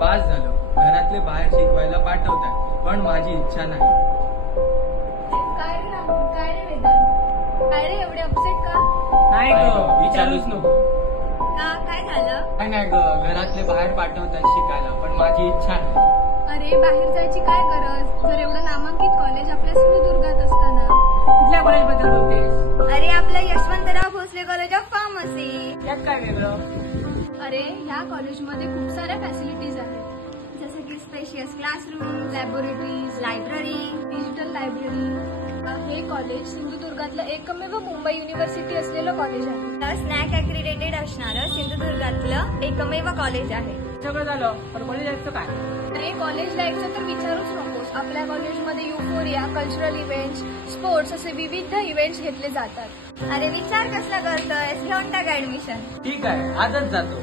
Pass झालो. घरातले बाहेर शिकवायला पाठवतात, पण माझी इच्छा नाही. काय रे राहुल, काय रे वेदांत, काय रे एवढे अपसेट का? नाही ग, विचारूच नको. का, काय झालं? काय नाही ग, घरातले बाहेर पाठवतात शिकायला, पण माझी इच्छा नाही. अरे बाहेर जायची काय गरज, जर एवढं नामांकित कॉलेज आपल्या सिंधुदुर्गात असताना. कुठल्या कॉलेजबद्दल बोलतेस? अरे आपलं Yashwantrao Bhosale college of pharmacy. यात काय वेगळं? अरे ह्या कॉलेजमध्ये खूप साऱ्या फॅसिलिटीज आहेत, जसं की spacious classroom, laboratories, library, digital library. हे कॉलेज सिंधुदुर्गातलं एकमेव मुंबई युनिव्हर्सिटी असलेलं कॉलेज आहे. स्नॅक अक्रिडेटेड असणारं सिंधुदुर्गातलं एकमेव कॉलेज आहे. सगळं झालं, पण कॉलेज यायचं काय? अरे कॉलेज लाईफचं तर विचारूच नकोस. आपल्या कॉलेजमध्ये युफोरिया, कल्चरल इव्हेंट्स, स्पोर्ट्स असे विविध इव्हेंट्स घेतले जातात. अरे विचार कसला करतोयस, घेऊन टाक ऍडमिशन. ठीक आहे, आजच जातो.